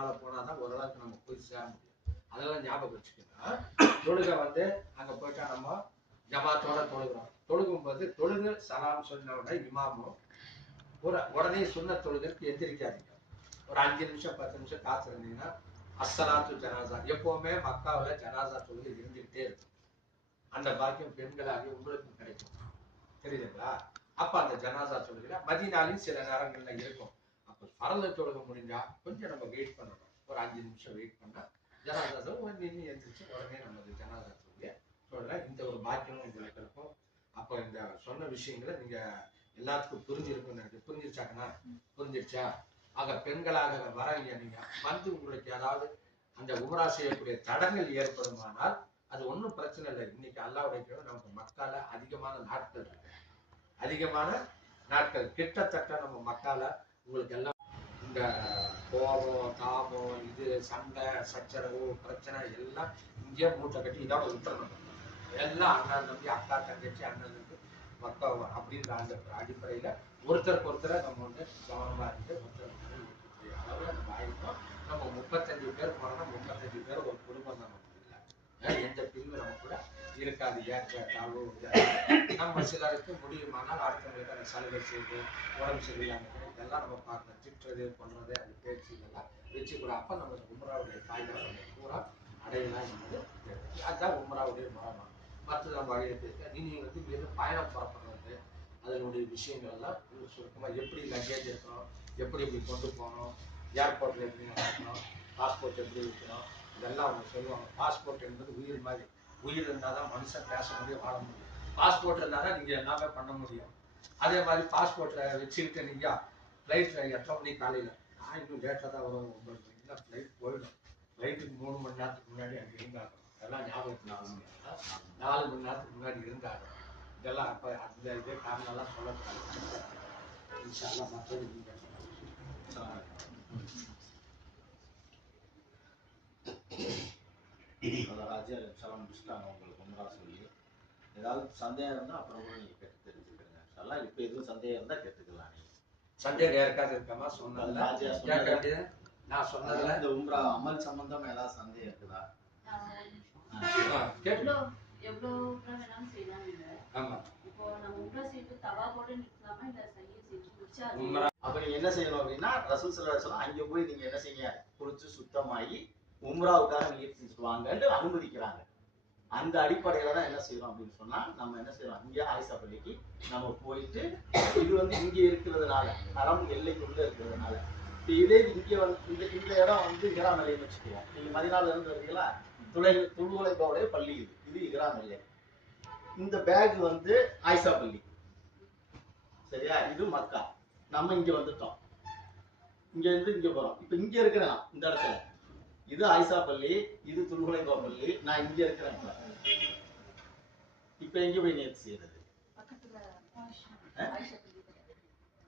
முன்னால போனாதான் ஓரளவுக்கு நம்ம போய் சேர முடியும். அதெல்லாம் ஞாபகம் வச்சுக்கணும். தொழுகை வந்து அங்க போயிட்டா நம்ம ஜமாத்தோட தொழுகிறோம். தொழுகும் போது தொழுகு சலாம் சொன்ன உடனே இமாமும் உடனே சொன்ன தொழுகைக்கு எந்திரிக்காதீங்க. ஒரு 5 நிமிஷம் 10 நிமிஷம் காத்திருந்தீங்கன்னா அஸ்ஸலாத்து ஜனாசா. எப்பவுமே மக்காவுல ஜனாசா தொழுகை இருந்துகிட்டே இருக்கும். அந்த பாக்கியம் பெண்களாகி உங்களுக்கும் கிடைக்கும். தெரியுதுங்களா? அப்ப அந்த ஜனாசா தொழுகையில மதீனாலையும் சில நேரங்கள்ல இருக்கும். அப்ப பரல தொழுகை முடிஞ்சா கொஞ்சம் நம்ம வெயிட் பண்ணணும். ஒரு 5 நிமிஷம் வெயிட் பண்ணா ஜனாசா நின்று எந்திரிச்சு உடனே நம்ம ஜனாசா தொழுகை சொல்லலாம். இந்த ஒரு பாக்கியம் உங்களுக்கு இருக்கும். அப்போ இந்த சொன்ன விஷயங்களை நீங்க எல்லாத்துக்கும் புரிஞ்சிருக்கும்னு நினைச்சு புரிஞ்சிருச்சாக்கண்ணா? புரிஞ்சிருச்சா? ஆக பெண்களாக வரீங்க. நீங்க வந்து உங்களுக்கு ஏதாவது அந்த உம்ரா செய்யக்கூடிய தடங்கள் ஏற்படுமானால் அது ஒன்றும் பிரச்சனை இல்லை. இன்னைக்கு அல்லாஹ்வுடைய நமக்கு மக்கால அதிகமான நாட்கள் இருக்கு. அதிகமான நாட்கள் கிட்டத்தட்ட நம்ம மக்கால உங்களுக்கு எல்லாம் இந்த கோபம் தாபம் இது சண்டை சச்சரவு பிரச்சனை எல்லாம் இங்கே மூட்டை கட்டி இதோட விட்டுறணும். எல்லாம் அண்ணன் தம்பி அக்கா தங்கச்சி அண்ணன் தம்பி மக்கா அப்படின்ற அந்த அடிப்படையில ஒருத்தருக்கு ஒருத்தரை நம்ம வந்து கவனமா இருந்து ஒருத்தர் அளவுல நம்ம ஆயிருக்கோம். நம்ம 35 பேர் போனோம்னா 35 பேர் ஒரு குடும்பம் தான். நமக்கு இல்லை எந்த பிரிவு நம்ம கூட இருக்காது. ஏற்ற தாழ்வு நம்ம சிலருக்கு முடியுமானால் அடுத்தவங்களுக்கு அந்த சலுகை செய்து உடம்பு சரியில்லாம இதெல்லாம் நம்ம பார்க்கணும். திட்டுறது பண்றது அந்த பேச்சு இதெல்லாம் வச்சு கூட அப்ப நம்ம உம்ராவுடைய காய்களை நம்ம பூரா அடையலாம் என்பது அதுதான் உம்ராவுடைய மரமா. மற்ற நம்ம வகையை பேச நீங்க வந்து இங்கிருந்து பயணம் புறப்படுறது அதனுடைய விஷயங்கள் எல்லாம் சுருக்கமாக எப்படி லக்கேஜ் இருக்கணும், எப்படி எப்படி கொண்டு போகணும், ஏர்போர்ட்ல எப்படி நடக்கணும், பாஸ்போர்ட் எப்படி வைக்கணும், இதெல்லாம் அவங்க சொல்லுவாங்க. பாஸ்போர்ட் என்பது உயிர் மாதிரி. உயிர் இருந்தால் தான் மனுஷன் பேச முடியும், வாழ முடியும். பாஸ்போர்ட் இருந்தால் தான் நீங்கள் எல்லாமே பண்ண முடியும். அதே மாதிரி பாஸ்போர்ட்டில் வச்சுக்கிட்டு நீங்கள் ஃப்ளைட்டில் 8 மணி காலையில் நான் இன்னும் லேட்டாக தான் வரும். 9 மணிக்கு தான் ஃப்ளைட் போயிடும். ஃப்ளைட்டுக்கு 3 மணி நேரத்துக்கு முன்னாடி அங்கே இருந்தாங்க. அதெல்லாம் ஞாபகத்தில் 4 மணி நேரத்துக்கு முன்னாடி இருந்தாங்க. இதெல்லாம் அப்போ அந்த இதே காரணம்லாம் சொல்லக்கூடாது. இன்ஷாஅல்லாஹ் மற்றது நீங்கள் முடிச்சுட்டாங்க. உங்களுக்கு உம்ரா சொல்லி ஏதாவது சந்தேகம் இருந்தால் அப்புறம் கூட நீங்கள் கேட்டு தெரிஞ்சுக்கிறீங்க. இன்ஷாஅல்லாஹ் இப்போ எதுவும் சந்தேகம் இருந்தால் கேட்டுக்கலாம். நீங்கள் சந்தேகம் யாருக்காவது இருக்காமா? சொன்னதில்ல நான் சொன்னதில்ல இந்த உம்ரா அமல் சம்பந்தம் ஏதாவது சந்தேகம் இருக்குதா? எவ்வளோ உம்ரா வேணாலும் செய்யலாம். ஆமா இப்போ நம்ம உம்ரா செய்து தவா போட்டு நிற்கலாமா இல்ல சைய செய்து முடிச்சா அப்ப நீங்க என்ன செய்யணும் அப்படின்னா ரசூல் ஸல்லல்லாஹு அலைஹி வஸல்லம் அங்க போய் நீங்க என்ன செய்யுங்க, குளிச்சு சுத்தமாகி உம்ராவுக்காக நீங்க செஞ்சுட்டு வாங்கன்னு அனுமதிக்கிறாங்க. அந்த அடிப்படையில தான் என்ன செய்யறோம் அப்படின்னு சொன்னா நம்ம என்ன செய்யறோம், இங்க ஆயிஷா பள்ளிக்கு நம்ம போயிட்டு இது வந்து இங்க இருக்கிறதுனால ஹரம் எல்லைக்குள்ள இருக்கிறதுனால இதே இங்க வந்து இந்த இடம் வந்து இஹ்ராம் எல்லைன்னு வச்சுக்குவோம். நீங்க மதீனால இருந்து வரீங்களா, துல்ஹுலைஃபாவுடைய பள்ளி இது இஹ்ராம் எல்லை. இந்த பேக் வந்து ஆயிஷா பள்ளி, சரியா? இது மக்கா. நம்ம இங்க வந்துட்டோம், இங்க இருந்து இங்க போறோம். இப்ப இங்க இருக்கிறேன் இந்த இடத்துல, இது ஆயிஷா பள்ளி, இது துல்ஹுலைஃபா பள்ளி. நான் இங்க இருக்கிறேன். இப்ப எங்க போய் நேர்ச்சி செய்யறது?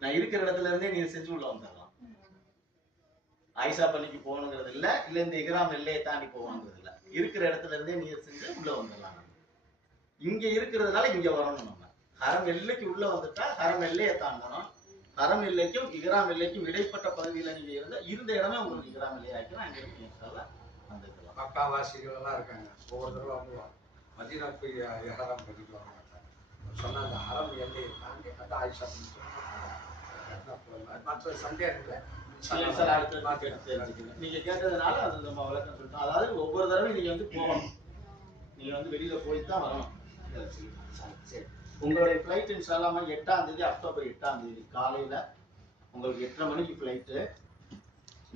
நான் இருக்கிற இடத்துல இருந்தே நீங்க செஞ்சு உள்ள வந்துடலாம். ஆயிஷா பள்ளிக்கு போகணுங்கிறது இல்ல, இல்ல இந்த இஹ்ராம் எல்லையை தாண்டி போகணுங்கிறது இல்ல. இருக்கிற இடத்துல இருந்தே நீங்க செஞ்சு உள்ள வந்துடலாம். இங்க இருக்கிறதுனால இங்க வரணும். நம்ம ஹரம் எல்லைக்கு உள்ள வந்துட்டா ஹரம் எல்லையை தாண்டணும். ஹரம் எல்லைக்கும் இஹ்ராம் எல்லைக்கும் இடைப்பட்ட பகுதியில நீங்க இருந்த இடமே உங்களுக்கு இஹ்ராம் எல்லை ஆக்கினா அங்க இருக்கு. வந்துக்கலாம். மக்காவாசிகள் எல்லாம் இருக்காங்க. ஒவ்வொருத்தரும் வந்து மதீனா போய் இஹ்ராம் பண்ணிட்டு வர மாட்டாங்க. சொன்ன அந்த ஹரம் எல்லையை தாண்டி அந்த ஆயிஷா மற்ற சந்தேகங்களை நீங்க கேட்டதுனால அது நம்ம விளக்கம் சொல்லிட்டோம். அதாவது ஒவ்வொரு தடவையும் நீங்க வந்து போகணும், நீங்க வந்து வெளியில போய் தான் வரணும். சரி, உங்களுடைய ஃப்ளைட் இன்ஷாஅல்லாஹ் 8ஆம் தேதி அக்டோபர் 8ஆம் தேதி காலையில உங்களுக்கு 8:30 மணிக்கு ஃப்ளைட்டு.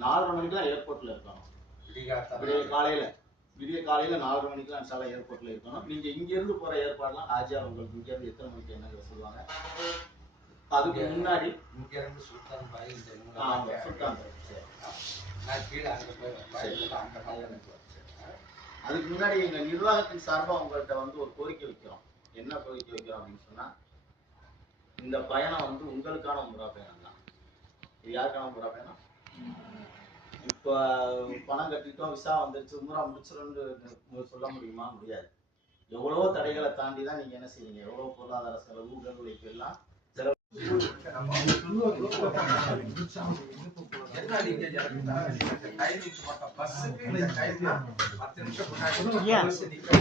4:30 மணிக்கு தான் ஏர்போர்ட்ல இருக்கணும். விடிய காலையில 4:30 மணிக்கு தான் இன்ஷாஅல்லாஹ் ஏர்போர்ட்ல இருக்கணும். நீங்க இங்க இருந்து போற ஏற்பாடுலாம் ஆஜியா உங்களுக்கு இங்க இருந்து எத்தனை மணிக்கு என்ன சொல்லுவாங்க. அதுக்கு முன்னாடி இங்க இருந்து சுல்தான் பாய் இந்த சுல்தான் நான் கீழே அங்க போய் அதுக்கு முன்னாடி எங்க நிர்வாகத்தின் சார்பா உங்கள்கிட்ட வந்து ஒரு கோரிக்கை வைக்கிறோம். என்ன கோரிக்கை வைக்கிறோம் அப்படின்னு சொன்னா, இந்த பயணம் வந்து உங்களுக்கான உம்ரா பயணம் தான். இது யாருக்கான உம்ரா பயணம்? இப்ப பணம் கட்டிட்டோம், விசா வந்துருச்சு, உம்ரா முடிச்சிடணும்னு சொல்ல முடியுமா? முடியாது. எவ்வளவோ தடைகளை தாண்டி தான் நீங்க என்ன செய்வீங்க. எவ்வளவு பொருளாதார செலவு உடல் உழைப்பு எல்லாம் செலவு என்ன நீங்க எனக்கு டைமிங் போட்ட பஸ்ஸுக்கு இந்த டைம் 10 நிமிஷம் முன்னாடி பஸ் நிக்க